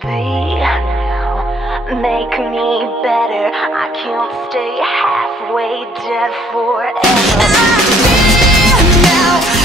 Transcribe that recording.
slowly now. Make me better. I can't stay halfway dead forever. I'm here now.